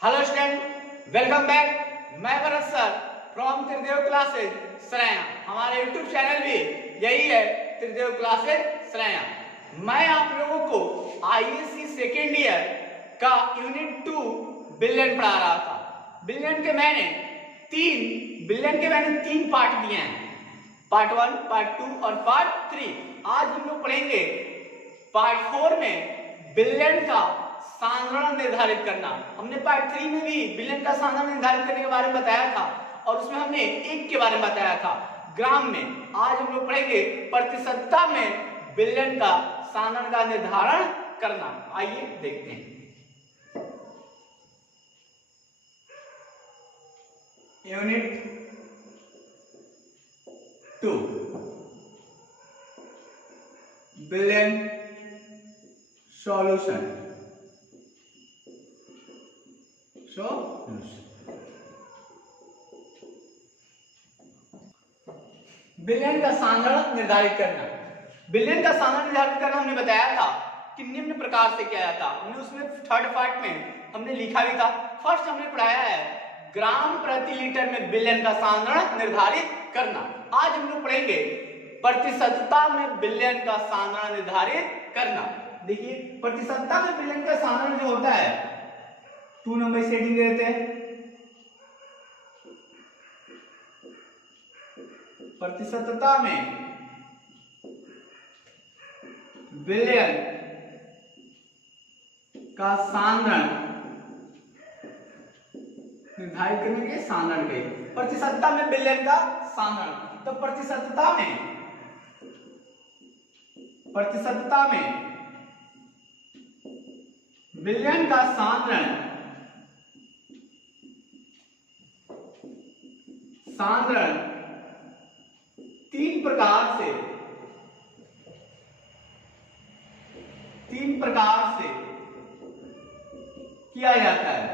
Hello student, welcome back. मैं Bharat sir from Tridev classes Saraya. हमारे YouTube channel भी यही है, त्रिदेव क्लासेज सराया। मैं आप लोगों को आईएससी सेकेंड ईयर का यूनिट 2 बिलियन पढ़ा रहा था। बिलियन के मैंने तीन पार्ट दिए हैं, पार्ट 1, पार्ट 2 और पार्ट 3। आज हम लोग पढ़ेंगे पार्ट 4 में बिलियन का साधारण निर्धारित करना। हमने पार्ट 3 में भी बिलियन का साधारण निर्धारित करने के बारे में बताया था और उसमें हमने एक के बारे में बताया था, ग्राम में। आज हम लोग पढ़ेंगे प्रतिशतता में बिलियन का साधारण का निर्धारण करना। आइए देखते हैं। Unit 2 billion solution. बिलियन का साधारण निर्धारित करना। बिलियन का साधारण निर्धारित करना हमने बताया था कि निम्न प्रकार से किया जाता। हमने उसमें थर्ड पार्ट में हमने लिखा भी था। फर्स्ट हमने पढ़ाया है ग्राम प्रति लीटर में बिलियन का साधारण निर्धारित करना। आज हम लोग पढ़ेंगे प्रतिशतता में बिलियन का साधारण निर्धारित करना। देखिए, प्रतिशतता में बिलियन का साधारण जो होता है 2 नंबर से हेडिंग देते हैं। प्रतिशतता में बिलियन का साधारण निर्धारित करने के साधारण के प्रतिशतता में बिलियन का साधारण। तो प्रतिशतता में बिलियन का साधारण तीन प्रकार से किया जाता है।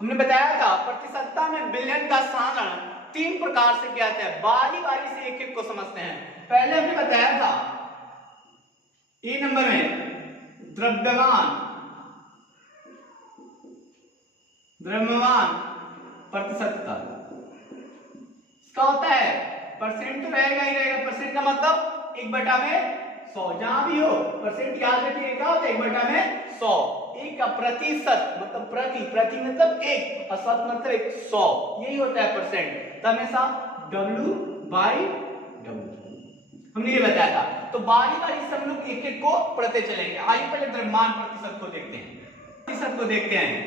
हमने बताया था प्रतिशतता में बिलियन का साधारण 3 प्रकार से किया जाता है। बारी बारी से एक एक को समझते हैं। पहले हमने बताया था ए नंबर में द्रव्यमान प्रतिशतता। इसका होता है परसेंट तो रहेगा ही रहेगा। परसेंट का मतलब 1/100। जहां भी हो परसेंट याद रखिए, क्या होता है 1/100। एक का प्रतिशत मतलब प्रति मतलब एक, और शत मतलब 100। यही होता है परसेंट। तो हमेशा W/W हमने ये बताया था। तो बारी बारी से हम लोग एक एक को पढ़ते चलेंगे। आइए पहले द्रव्यमान प्रतिशत को देखते हैं।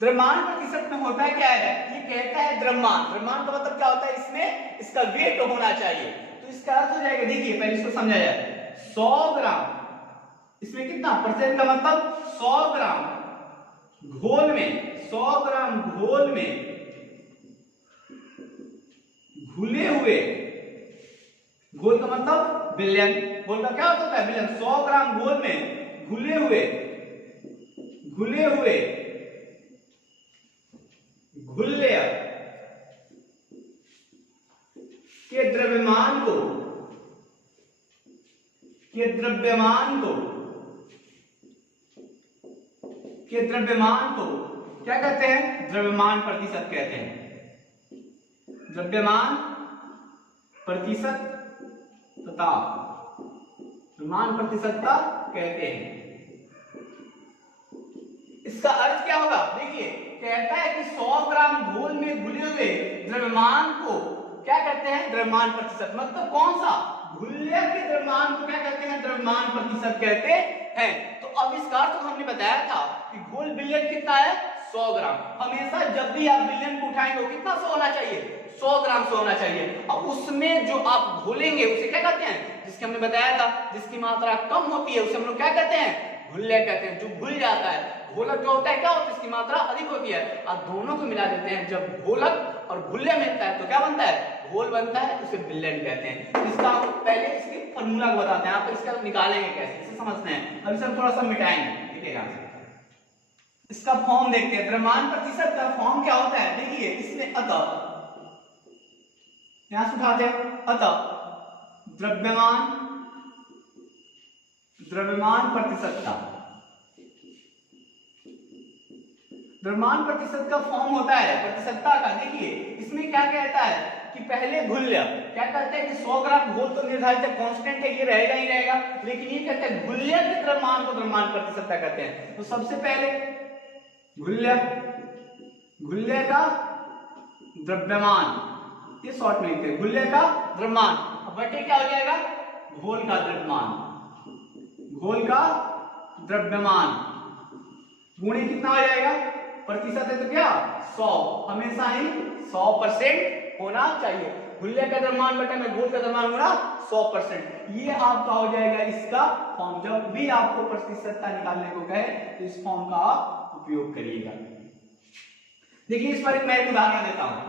द्रव्यमान प्रतिशत में होता है क्या है, ये कहता है द्रव्यमान का मतलब क्या होता है, इसमें इसका वेट होना चाहिए। तो इसका अर्थ हो जाएगा, देखिए पहले इसको समझा जाए। 100 ग्राम, इसमें कितना परसेंट का मतलब 100 ग्राम घोल में, 100 ग्राम घोल में घुले हुए, घोल का मतलब बिलियन, घोल का क्या होता है बिलियन। 100 ग्राम घोल में घुले हुए घुल लेयर के द्रव्यमान को क्या कहते हैं, द्रव्यमान प्रतिशत कहते हैं। द्रव्यमान प्रतिशतता कहते हैं। इसका अर्थ क्या होगा, देखिए कहता है कि 100 ग्राम घोल में घुले हुए द्रव्यमान को क्या कहते हैं, द्रव्यमान प्रतिशत। मतलब कौन सा, घुलने के द्रव्यमान को क्या कहते हैं, द्रव्यमान प्रतिशत कहते हैं। तो अब इसका अर्थ तो हमने बताया था कि घोल बिलियन कितना है, 100 ग्राम। हमेशा जब भी आप बिलियन को उठाएंगे वो कितना 100 होना चाहिए, 100 ग्राम से होना चाहिए। अब उसमें जो आप घोलेंगे उसे क्या कहते हैं, जिसके हमने बताया था जिसकी मात्रा कम होती है उसे हम लोग क्या कहते हैं, घुलने कहते हैं। जो घुल जाता है, घोलक जो होता है क्या होता है, इसकी मात्रा अधिक होती है। आप दोनों को मिला देते हैं, जब घोलक और घुल्ले मिलता है तो क्या बनता है, घोल बनता है, उसे बिलियन कहते हैं। इसका पहले इसकी फॉर्मूला को बताते हैं, आप इसका निकालेंगे कैसे, इसे समझते हैं। अब इसे हम थोड़ा सा मिटाएंगे, ठीक है। इसका फॉर्म देखते हैं। द्रव्यमान प्रतिशत का फॉर्म क्या होता है, देखिए इसमें अतः यहां से उठाते हैं। अतः द्रव्यमान प्रतिशतता, द्रव्यमान प्रतिशत का फॉर्म होता है प्रतिशतता का। देखिए इसमें क्या कहता है कि पहले घुल्य क्या कहते हैं कि 100 ग्राम घोल तो निर्धारित है, कांस्टेंट है, ये रहेगा ही रहेगा, लेकिन ये कहते हैं घुल्य के द्रव्यमान को द्रव्यमान प्रतिशतता कहते हैं। तो सबसे पहले घुल्य का द्रव्यमान, ये शॉर्ट में लिखते हैं, घुल्य का द्रव्यमान, अब बटे क्या हो जाएगा घोल का द्रव्यमान, घोल का द्रव्यमान गुणे कितना हो जाएगा प्रतिशत है तो क्या 100, हमेशा ही 100% होना चाहिए। घुल्य का द्रव्यमान बटा में घोल का द्रव्यमान होना 100%, ये आपका हो जाएगा इसका फॉर्म। जब भी आपको प्रतिशतता निकालने को कहे तो इस फॉर्म का आप उपयोग करिएगा। देखिए इस पर मैं एक उदाहरण देता हूं,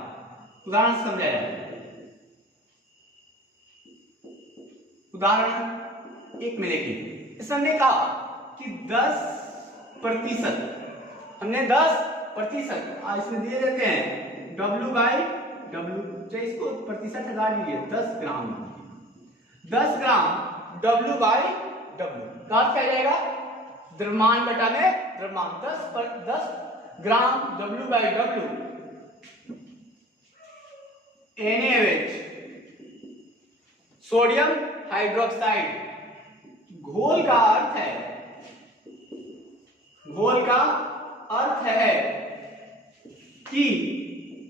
उदाहरण समझा जाए। उदाहरण 1 में देखिए, इसमें हमने कहा कि 10%, हमने 10% इसमें दिए देते हैं W/W, इसको प्रतिशत हटा दीजिए, 10 ग्राम W/W का क्या जाएगा द्रव्यमान बटा में द्रव्यमान, 10 ग्राम W/W NaOH सोडियम हाइड्रोक्साइड। घोल का अर्थ है कि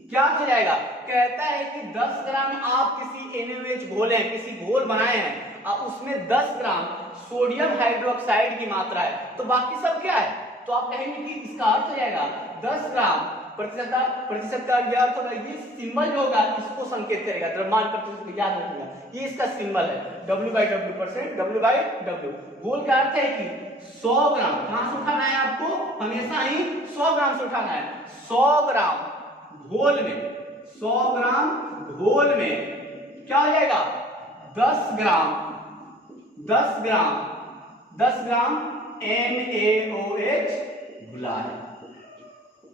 क्या चल जाएगा, कहता है कि 10 ग्राम आप किसी NaOH घोल है, किसी घोल बनाए हैं और उसमें 10 ग्राम सोडियम हाइड्रोक्साइड की मात्रा है, तो बाकी सब क्या है, तो आप कहेंगे कि इसका अर्थ हो जाएगा 10 ग्राम प्रतिशत का यह अर्थ होगा, ये सिंबल जो होगा इसको संकेत करेगा, द्रव्यमान प्रतिशत याद रखिएगा, ये इसका सिंबल है W/W। घोल का अर्थ है कि 100 ग्राम कहां से उठाना है आपको, हमेशा ही 100 ग्राम से उठाना है। 100 ग्राम घोल में क्या हो जाएगा 10 ग्राम NaOH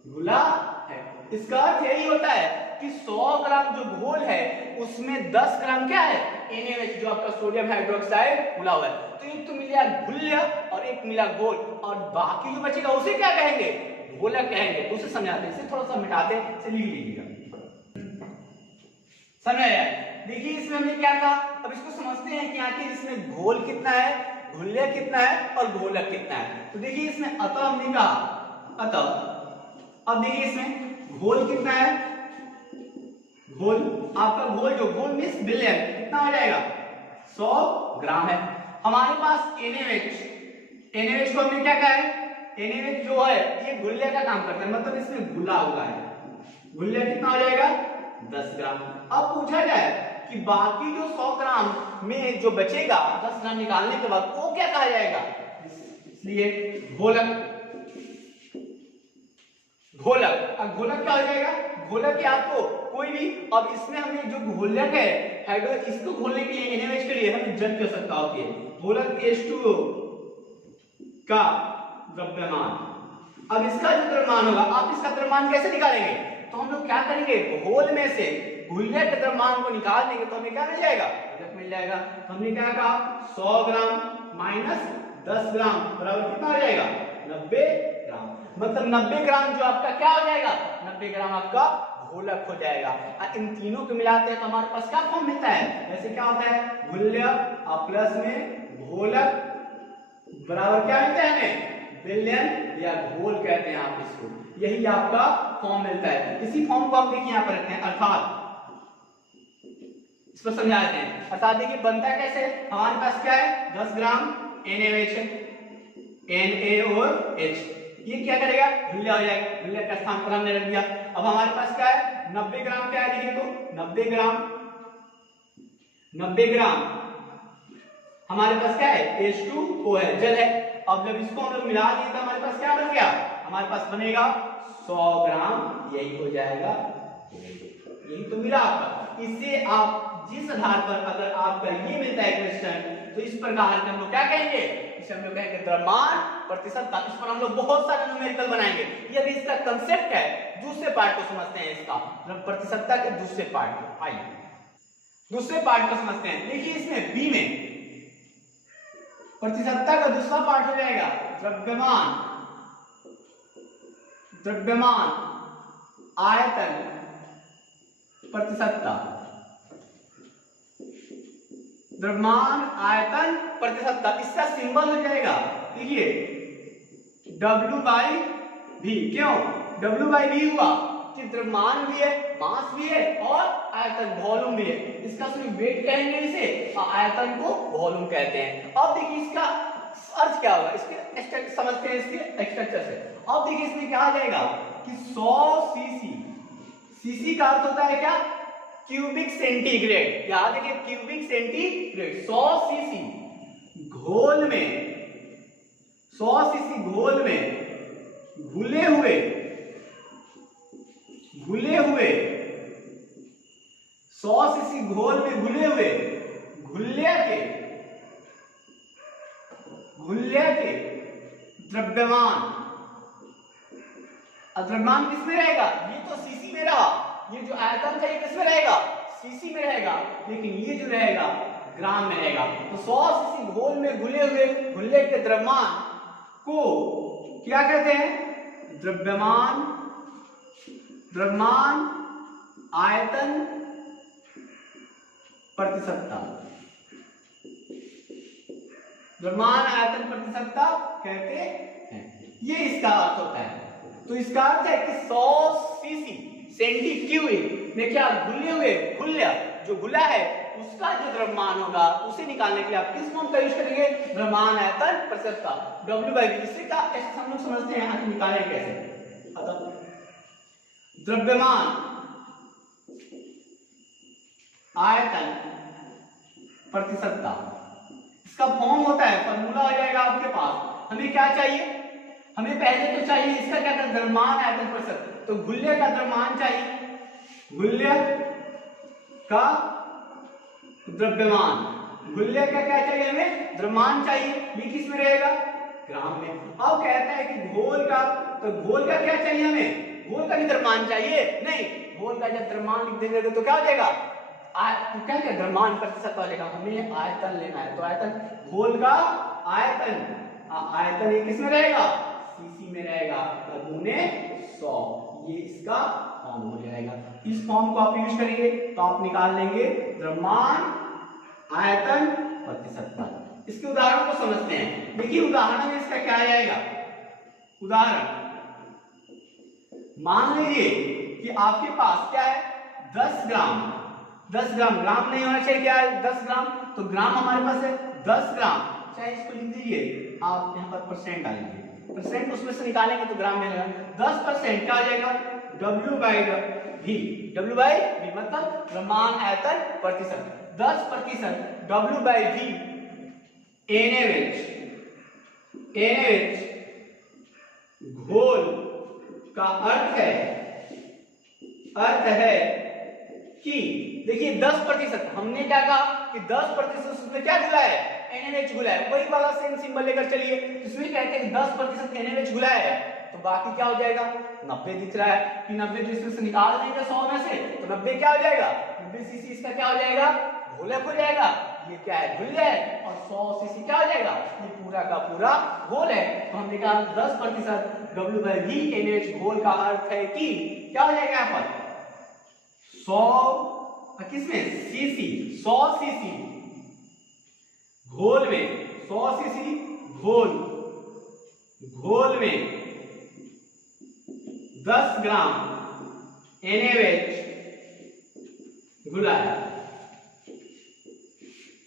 घुला है। इसका अर्थ यही होता है कि 100 ग्राम जो घोल है उसमें 10 ग्राम क्या है NaOH, जो आपका सोडियम हाइड्रोक्साइड घुला हुआ है। तो एक तो मिला घुल्य और एक मिला घोल, और बाकी जो बचेगा उसे क्या कहेंगे घोलक कहेंगे। तो उसे समझाते हैं, इसे थोड़ा सा मिटाते हैं, इसे लिख लीजिएगा, समझ आया। देखिए इसमें हमने क्या कहा, अब इसको समझते हैं कि आखिर इसमें घोल कितना है, घुल्य कितना है और घोलक कितना है। तो देखिए इसमें अतः हमने कहा अब देखिए इसमें घोल कितना है, घोल आपका घोल मींस बिलियन, कितना हो जाएगा 100 ग्राम है। हमारे पास NaOH को हमने क्या कहा है, NaOH जो है ये घुल्य का काम करता है, मतलब इसमें घुला हुआ है, घुल्य कितना हो जाएगा 10 ग्राम। अब पूछा जाए कि बाकी जो 100 ग्राम में जो बचेगा 10 ग्राम निकालने के बाद वो क्या कहा जाएगा, इसलिए घोलक अब घोलक क्या हो जाएगा, घोलक या तो कोई भी, अब इसमें हमने जो घोलक है इसको घोलने के लिए NaOH के लिए हमें जल की आवश्यकता होती है, घोलक H2O का द्रव्यमान। अब इसका जो द्रव्यमान होगा, आप इसका द्रव्यमान कैसे निकालेंगे, तो हम लोग क्या करेंगे घोल में से घुल्य के द्रव्यमान को निकाल देंगे तो हमें क्या मिल जाएगा मिल जाएगा। हमने क्या कहा 100 ग्राम माइनस 10 ग्राम बराबर कितना हो जाएगा 90 ग्राम, मतलब 90 ग्राम जो आपका क्या हो जाएगा 90 ग्राम आपका घोलक हो जाएगा। इन तीनों को मिलाते हैं तो हमारे पास क्या फॉर्म मिलता है, जैसे क्या होता है घुल्य और प्लस में घोलक बराबर क्या मिलता है हमें बिलियन या घोल कहते हैं आप इसको, यही आपका फॉर्म मिलता है। इसी फॉर्म को आप देखिए यहाँ पर रखते हैं, अर्थात इसको समझाते हैं। अर्थात देखिए बनता कैसे, हमारे पास क्या है 10 ग्राम NaOH, ये क्या करेगा घुल्य हो जाएगा, घुल्य का स्थान पर हमने रख दिया। अब हमारे पास क्या है 90 ग्राम क्या है, देखिए तो 90 ग्राम हमारे पास क्या है H2O है, जल है। अब जब इसको हम लोग मिला दिए तो हमारे पास क्या बन गया, हमारे पास बनेगा 100 ग्राम, यही हो जाएगा, यही तो मिला आपका। इससे आप जिस आधार पर अगर आपका ये मिलता है क्वेश्चन तो इस प्रकार के हम लोग क्या कहेंगे, इसे हम लोग कहेंगे द्रव्यमान प्रतिशत का। इस पर हम लोग बहुत सारे न्यूमेरिकल बनाएंगे, ये भी इसका कंसेप्ट है। दूसरे पार्ट को समझते हैं, इसका प्रतिशतता के दूसरे पार्ट को। आइए दूसरे पार्ट को समझते हैं। देखिए इसमें बी में प्रतिशतता का दूसरा पार्ट हो जाएगा द्रव्यमान, द्रव्यमान आयतन प्रतिशतता, द्रव्यमान आयतन प्रतिशतता। इसका सिंबल हो जाएगा देखिए W/V। क्यों W/V हुआ कि द्रव्यमान भी है, मास भी है और आयतन वॉल्यूम भी है। इसका सिर्फ वेट कहेंगे इसे और आयतन को वॉल्यूम कहते हैं। अब देखिए इसका अर्थ क्या होगा, इसके समझते हैं इसके स्ट्रक्चर से। अब देखिए इसमें क्या आ जाएगा कि 100 सीसी, सीसी का अर्थ होता है क्या, क्यूबिक सेंटीग्रेड। याद रखिए क्यूबिक सेंटीग्रेड। 100 सीसी घोल में, 100 सीसी घोल में घुले हुए 100 सीसी घोल में घुले हुए घुल्ले के द्रव्यमान। द्रव्यमान किसमें रहेगा, ये तो सीसी में रहा, ये जो आयतन था ये किसमें रहेगा, सीसी में रहेगा, लेकिन ये जो रहेगा ग्राम में रहेगा। तो 100 सीसी घोल में घुल्ले के द्रव्यमान को क्या कहते हैं, द्रव्यमान आयतन प्रतिशतता, द्रव्यमान आयतन प्रतिशतता कहते हैं। ये इसका अर्थ होता है। तो इसका अर्थ है कि 100 सीसी सेंटीक्यूबिक में क्या जो घुला है उसका जो द्रव्यमान होगा उसे निकालने के लिए आप किस फॉर्म का यूज करेंगे, द्रव्यमान आयतन प्रतिशतता W/V। इसे का ऐसे हम लोग समझते हैं कि निकालें कैसे। अतः द्रव्यमान आयतन प्रतिशतता, इसका फॉर्म होता है, फॉर्मूला हो जाएगा आपके पास। हमें क्या चाहिए, हमें पहले तो चाहिए इसका क्या था, द्रव्यमान आयतन प्रतिशत। तो घुल्ले का द्रव्यमान चाहिए, घुल्ले का द्रव्यमान, घुल्ले का क्या चाहिए हमें, द्रव्यमान चाहिए। ये किस में रहेगा, ग्राम में। अब कहता है कि घोल का, तो घोल का क्या चाहिए हमें, घोल का भी द्रव्यमान चाहिए। नहीं, घोल का जब द्रव्यमान लिख देंगे तो क्या हो जाएगा, क्या क्या द्रव्यमान प्रतिशत हो जाएगा। हमें आयतन लेना है, तो आयतन घोल का आयतन ये किस में रहेगा, सीसी में रहेगा, गुने 100। ये इसका फॉर्म हो जाएगा। इस फॉर्म को आप यूज करेंगे तो आप निकाल लेंगे द्रव्यमान आयतन प्रतिशतता। इसके उदाहरण को समझते हैं। देखिए उदाहरण में इसका क्या आएगा, उदाहरण मान लीजिए कि आपके पास क्या है 10 ग्राम, 10 ग्राम, ग्राम नहीं होना चाहिए, क्या है 10 ग्राम, तो ग्राम हमारे पास है 10 ग्राम। चाहे इसको लिख दीजिए आप, यहाँ पर परसेंट डालेंगे, परसेंट उसमें से निकालेंगे तो ग्राम में लगेगा। 10% क्या आ जाएगा, W/V, W/V मतलब द्रव्यमान आयतन प्रतिशत। 10% W/V NaOH घोल का अर्थ है कि देखिए 10%, हमने क्या कहा कि 10% उसमें क्या घुला है, NaOH घुला है। वही वाला सेम सिंबल लेकर चलिए, इसमें कहते हैं 10% NaOH घुला है, तो बाकी क्या हो जाएगा 90 दिख रहा है कि 90 जो इसमें से निकाल देंगे 100 में से, तो 90 क्या हो जाएगा, 90 सीसी इसका क्या हो जाएगा, घोलक हो जाएगा। ये क्या है, घुल है, और 100 सीसी क्या हो जाएगा, ये पूरा का पूरा घोल है। तो हमने कहा 10% W/V NaOH घोल का अर्थ है कि क्या हो जाएगा यहाँ पर 100 किसमें, सीसी, 100 सीसी घोल में, 100 सीसी घोल में 10 ग्राम NaOH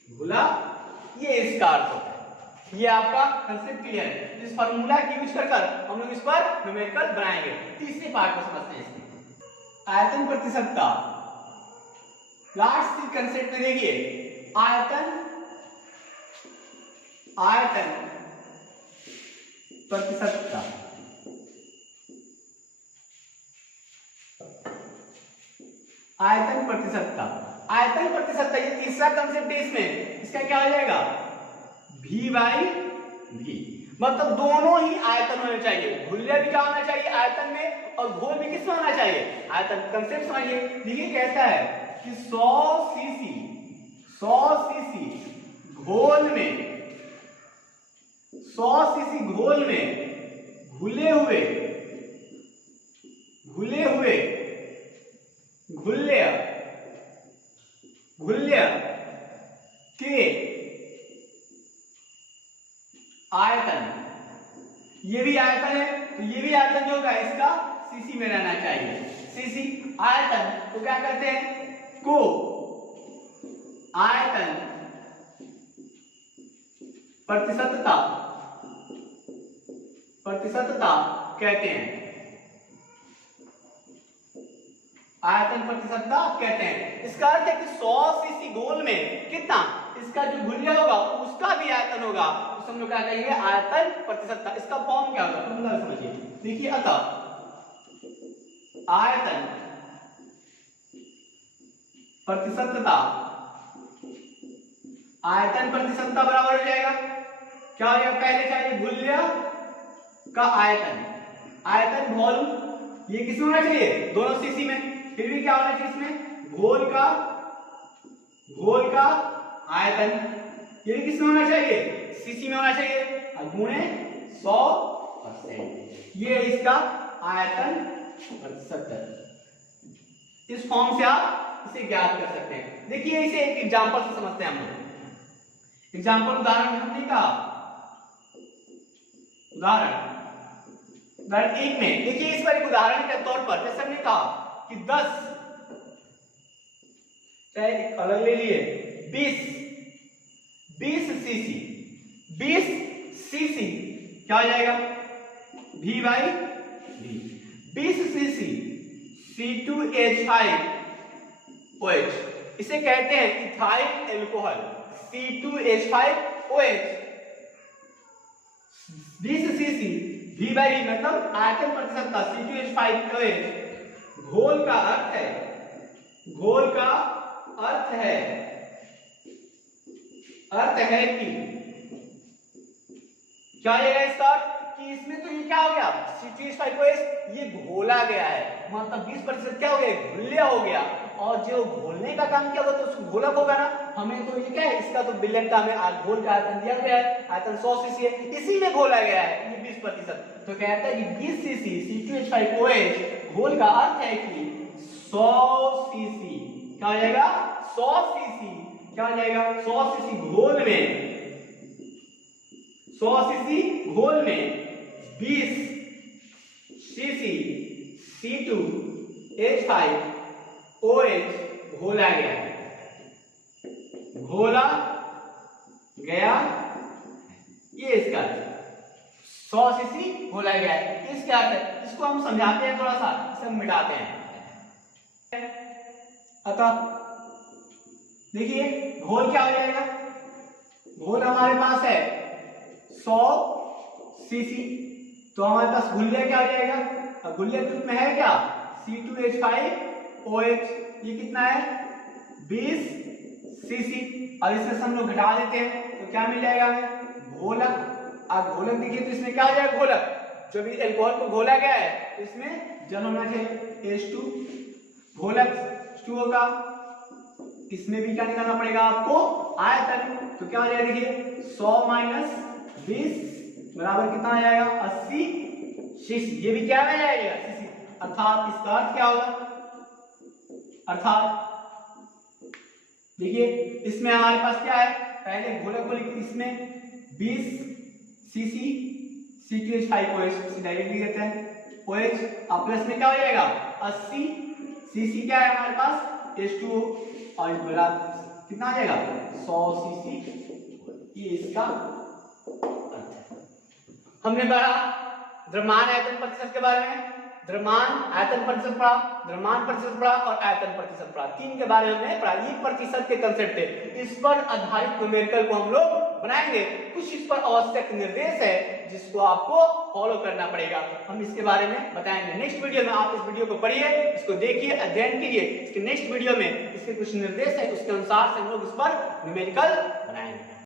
घुला, ये इसका अर्थ होता है। ये आपका कंसेप्ट क्लियर है। इस फार्मूला की यूज कर हम लोग इस पर न्यूमेरिकल बनाएंगे। तीसरे पार्ट को समझते हैं इसमें, आयतन प्रतिशतता। लास्ट कंसेप्ट में देखिए आयतन प्रतिशतता, आयतन प्रतिशतता ये तीसरा कंसेप्ट है। इसमें इसका क्या हो जाएगा, V/V मतलब दोनों ही आयतन होने चाहिए। घुल्ले भी क्या होना चाहिए आयतन में, और घोल भी किसमें होना चाहिए, आयतन। कंसेप्ट समझिए। देखिए कहता है कि 100 सीसी 100 सीसी घोल में 100 सीसी घोल में घुले हुए घुल्य के आयतन, ये भी आयतन है तो ये भी आयतन जो होगा इसका सीसी में रहना चाहिए। सीसी आयतन तो क्या कहते हैं, को आयतन प्रतिशतता कहते हैं। आयतन प्रतिशतता कहते हैं। इसका अर्थ है कि 100 सीसी घोल में कितना, इसका जो घुल्य होगा उसका भी आयतन होगा, उसे हम लोग क्या कहेंगे, आयतन प्रतिशतता। इसका फॉर्म क्या होगा, फॉर्मूला समझिए। देखिए, अतः आयतन प्रतिशतता बराबर हो जाएगा, क्या हो जाएगा, पहले चाहिए घुल्य का आयतन, वॉल्यूम, ये किसमें होना चाहिए, दोनों सीसी में। फिर भी क्या होना चाहिए इसमें, घोल का आयतन, ये भी किसमें होना चाहिए, सीसी में होना चाहिए, और गुणे 100%, ये इसका आयतन प्रतिशत। इस फॉर्म से आप इसे ज्ञात कर सकते हैं। देखिए, इसे एक एग्जांपल से समझते हैं हम लोग। एग्जांपल उदाहरण हमने कहा, उदाहरण 1 में देखिए, इस पर एक उदाहरण के तौर पर जैसे हमने कहा कि 10, चाहे अलग ले लिए, 20 सीसी क्या हो जाएगा, V/V, 20 सीसी C2H5OH, इसे कहते हैं ethyl alcohol, C2H5OH। 20 CC V/V मतलब आयतन प्रतिशतता C2H5OH। घोल का अर्थ है कि क्या आएगा इसका कि इसमें तो ये क्या हो गया, C2H5OH ये घोला गया है, मतलब 20% क्या हो गया, घुल्य हो गया। और जो घोलने का काम क्या होगा तो उसको घोलक होगा ना, हमें तो ये क्या है, इसका तो बिलियन का हमें घोल का आयतन दिया गया है, आयतन 100 सीसी है, इसी में घोला गया है ये 20%। तो कहता है कि 20 सीसी C2H5OH घोल का अर्थ है कि 100 सीसी क्या हो जाएगा, 100 सीसी क्या हो जाएगा, 100 सीसी घोल में 20 सीसी C2H5OH घोला गया, ये इसका 100 सीसी घोला गया है, इसका अर्थ है। इसको हम समझाते हैं थोड़ा सा, इसे हम मिटाते हैं। अतः देखिए, घोल क्या हो जाएगा, घोल हमारे पास है 100 सीसी, तो हमारे पास घुल्य क्या हो जाएगा, घुल्य के रूप में है क्या, C2H5OH, ये कितना है 20 सीसी, और इसमें हम लोग घटा देते हैं तो क्या मिल जाएगा हमें, घोलक। अब घोलक देखिए तो इसमें क्या हो जाएगा, घोलक, जो भी अल्कोहल को घोला गया है तो इसमें जल होना चाहिए, H2, घोलक H2 होगा। इसमें भी क्या निकालना पड़ेगा आपको, आयतन, तो क्या हो जाएगा, देखिए 100 - 20 बराबर कितना आ जाएगा, 80 सीसी, ये भी क्या आ जाएगा, सीसी। अर्थात इसका अर्थ क्या होगा, अर्थात देखिए इसमें हमारे पास क्या है, पहले घोलक को इसमें 20 सीसी C2H5OH डायरेक्टली देते हैं OH, और प्लस में क्या हो जाएगा 80 सीसी, क्या है हमारे पास H2O, और बराबर कितना आ जाएगा 100 सीसी, ये इसका अर्थ है। हमने पढ़ा द्रव्यमान आयतन प्रतिशत के बारे में, द्रव्यमान आयतन प्रतिशत पढ़ा, द्रव्यमान प्रतिशत पढ़ा और आयतन प्रतिशत पढ़ा, 3 के बारे में हमने पढ़ा। ये प्रतिशत के कंसेप्ट है, इस पर आधारित न्यूमेरिकल को हम लोग बनाएंगे। कुछ इस पर आवश्यक निर्देश है जिसको आपको फॉलो करना पड़ेगा, हम इसके बारे में बताएंगे नेक्स्ट वीडियो में। आप इस वीडियो को पढ़िए, इसको देखिए, अध्ययन कीजिए, इसके नेक्स्ट वीडियो में इसके कुछ निर्देश है, उसके अनुसार से हम लोग इस पर न्यूमेरिकल बनाएंगे।